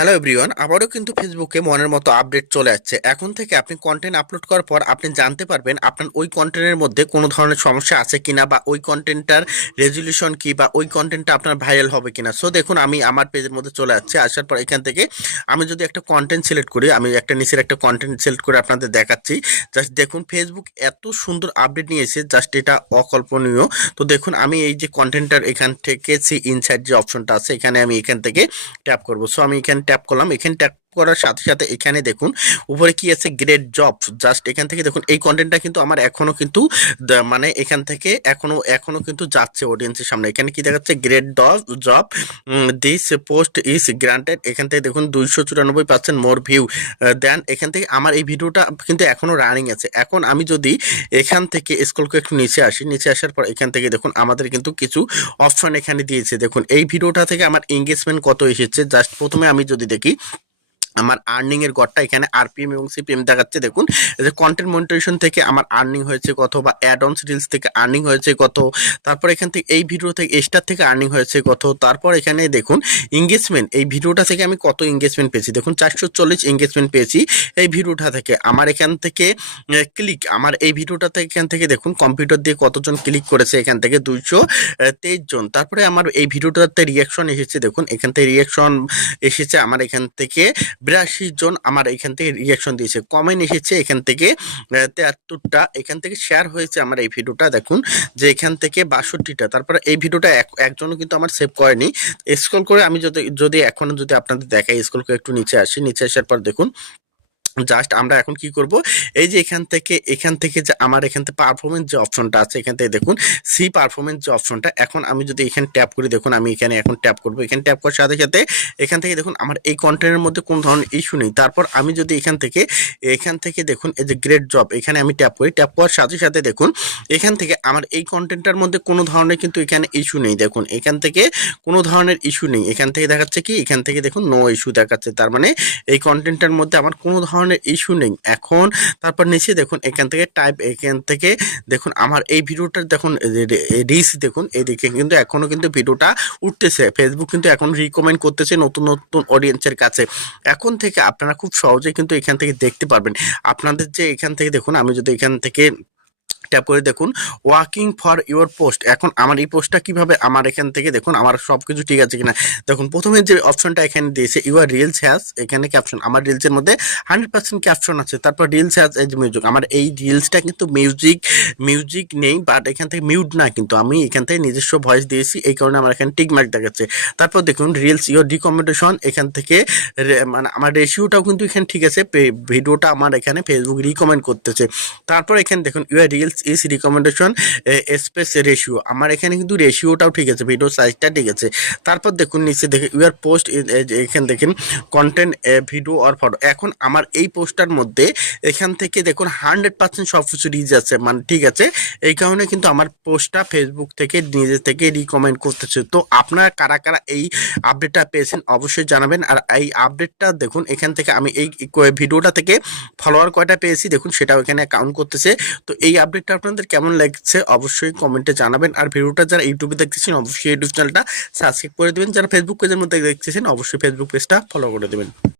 Hello everyone আবারও কিন্তু ফেসবুকে মনের মতো আপডেট চলে আসছে। এখন থেকে আপনি কন্টেন্ট আপলোড করার পর আপনি জানতে পারবেন আপনার ওই কন্টেন্টের মধ্যে কোনো ধরনের সমস্যা আছে কিনা বা ওই কন্টেন্টটার রেজলিউশন কি বা ওই কন্টেন্টটা আপনার ভাইরাল হবে কিনা। সো দেখুন, আমি আমার পেজের মধ্যে চলে আসছে। আসার পর এখান থেকে আমি যদি একটা কন্টেন্ট সিলেক্ট করি, আমি একটা নিচের একটা কন্টেন্ট সিলেক্ট করে আপনাদের দেখাচ্ছি। জাস্ট দেখুন ফেসবুক এত সুন্দর আপডেট নিয়েছে জাস্ট এটা অকল্পনীয়। তো দেখুন, আমি এই যে কন্টেন্টটার এখান থেকে সি ইনসাইড যে অপশনটা আছে, এখানে আমি এখান থেকে ট্যাপ করব। সো আমি এখানে ট্যাপ করলাম এখানে ট্যাপ করার সাথে সাথে এখানে দেখুন, উপরে কি আছে? গ্রেট জব জাস্ট এখান থেকে দেখুন, এই কন্টেন্টটা কিন্তু আমার এখনও কিন্তু মানে এখান থেকে এখনও এখনও কিন্তু যাচ্ছে অডিয়েন্সের সামনে। এখানে কি দেখাচ্ছে? Great job this post is granted এখান থেকে দেখুন, দুইশো চুরানব্বই পার্সেন্ট মোর ভিউ দেন এখান থেকে আমার এই ভিডিওটা কিন্তু এখনও রানিং আছে। এখন আমি যদি এখান থেকে স্কুলকে একটু নিচে আসি, নিচে আসার পর এখান থেকে দেখুন, আমাদের কিন্তু কিছু অপশন এখানে দিয়েছে। দেখুন, এই ভিডিওটা থেকে আমার এঙ্গেজমেন্ট কত এসেছে? জাস্ট প্রথমে আমি যদি দেখি আমার আর্নিং এর গড়টা এখানে আরপিএম এবং সিপিএম দেখাচ্ছে। দেখুন যে কন্টেন্ট মনিটরেশন থেকে আমার আর্নিং হয়েছে কত বা অ্যাড অনস রিলস থেকে আর্নিং হয়েছে কত, তারপর এখান থেকে এই ভিডিও থেকে স্টার থেকে আর্নিং হয়েছে কত, তারপর এখানে দেখুন এঙ্গেজমেন্ট এই ভিডিওটা থেকে আমি কত এঙ্গেজমেন্ট পেয়েছি? দেখুন, চারশো চল্লিশ এঙ্গেজমেন্ট পেয়েছি এই ভিডিওটা থেকে। আমার এখান থেকে ক্লিক আমার এই ভিডিওটা থেকে এখান থেকে দেখুন কম্পিউটার দিয়ে কতজন ক্লিক করেছে এখান থেকে? দুইশো তেইশ জন। তারপরে আমার এই ভিডিওটাতে রিয়াকশন এসেছে। দেখুন, এখান থেকে রিয়াকশন এসেছে। আমার এখান থেকে বিরাশি জন আমার এখান থেকে রিয়াকশন দিয়েছে। কমেন্ট এসেছে এখান থেকে তেয়াত্তরটা। এখান থেকে শেয়ার হয়েছে আমার এই ভিডিওটা, দেখুন, যে এখান থেকে বাষট্টিটা। তারপরে এই ভিডিওটা এক- একজনও কিন্তু আমার সেভ করেনি। স্ক্রল করে আমি যদি যদি এখন যদি আপনাদের দেখাই স্ক্রল করে একটু নিচে আসি। নিচে আসার পর দেখুন জাস্ট আমরা এখন কি করব? এই যে এখান থেকে এখান থেকে যে আমার এখান থেকে পারফরমেন্স যে অপশনটা আছে, এখান থেকে দেখুন সি পারফরমেন্স যে অপশনটা এখন আমি যদি এখানে ট্যাপ করি, দেখুন আমি এখানে এখন ট্যাপ করব। এখানে ট্যাপ করার সাথে সাথে এখান থেকে দেখুন, আমার এই কন্টেন্টের মধ্যে কোনো ধরনের ইস্যু নেই। তারপর আমি যদি এখান থেকে এখান থেকে দেখুন, এই যে গ্রেট জব এখানে আমি ট্যাপ করি ট্যাপ করার সাথে সাথে দেখুন, এখান থেকে আমার এই কন্টেন্টটার মধ্যে কোনো ধরনের কিন্তু এখানে ইস্যু নেই। দেখুন, এখান থেকে কোনো ধরনের ইস্যু নেই। এখান থেকে দেখাচ্ছে কি? এখান থেকে দেখুন নো ইস্যু দেখাচ্ছে। তার মানে এই কন্টেন্টের মধ্যে আমার কোনো ধরনের ইস্যু নেই। এখন তারপর নিচে দেখুন, এখান থেকে টাইপ এখান থেকে দেখুন, আমার এই ভিডিওটার দেখুন রিস দেখুন, এদিকে কিন্তু এখনও কিন্তু ভিডিওটা উঠতেছে। ফেসবুক কিন্তু এখন রিকমেন্ড করতেছে নতুন নতুন অডিয়েন্সের কাছে। এখন থেকে আপনারা খুব সহজে কিন্তু এখান থেকে দেখতে পারবেন। আপনাদের যে এখান থেকে দেখুন, আমি যদি এখান থেকে ট্যাপ করে দেখুন ওয়ার্কিং ফর ইওর পোস্ট এখন আমার এই পোস্টটা কীভাবে আমার এখান থেকে দেখুন, আমার সব কিছু ঠিক আছে কিনা? দেখুন, প্রথমে যে অপশনটা এখানে দিয়েছে ইউর রিলস হ্যাজ এখানে ক্যাপশন আমার রিলসের মধ্যে হান্ড্রেড পার্সেন্ট ক্যাপশন আছে। তারপর রিলস হ্যাজ এজ মিউজিক আমার এই রিলসটা কিন্তু মিউজিক মিউজিক নেই বাট এখান থেকে মিউট না কিন্তু। আমি এখান থেকে নিজস্ব ভয়েস দিয়েছি, এই কারণে আমার এখানে টিক দেখাচ্ছে। তারপর দেখুন রিলস ইওর রিকমেন্ডেশন এখান থেকে মানে আমার রেশিওটাও কিন্তু এখানে ঠিক আছে ভিডিওটা আমার এখানে ফেসবুক রিকমেন্ড করতেছে। তারপর এখানে দেখুন your reels is recommendation space ratio আমার এখানে কিন্তু রেশিওটাও ঠিক আছে ভিডিও সাইজটা ঠিক আছে। তারপর দেখুন, নিচে দেখে ইউর পোস্ট এখানে দেখেন কন্টেন্ট ভিডিও আর ফটো এখন আমার এই পোস্টটার মধ্যে, এখান থেকে দেখুন হান্ড্রেড পার্সেন্ট সব কিছু রিচ আছে। মানে ঠিক আছে, এই কারণে কিন্তু আমার পোস্টটা ফেসবুক থেকে নিজে থেকে রিকমেন্ড করতেছে। তো আপনারা কারা কারা এই আপডেটটা পেয়েছেন, অবশ্যই জানাবেন। আর এই আপডেটটা দেখুন, এখান থেকে আমি এই ভিডিওটা থেকে ফলোয়ার কয়টা পেয়েছি, দেখুন, সেটাও এখানে কাউন্ট করতেছে। তো এই আপডেটটা আপনাদের কেমন লাগছে অবশ্যই কমেন্টে জানাবেন। আর ভিডিওটা যারা ইউটিউবে দেখতেছেন, অবশ্যই ইউটিউব চ্যানেলটা সাবস্ক্রাইব করে দেবেন। যারা ফেসবুক পেজের মধ্যে দেখতেছেন, অবশ্যই ফেসবুক পেজটা ফলো করে দেবেন।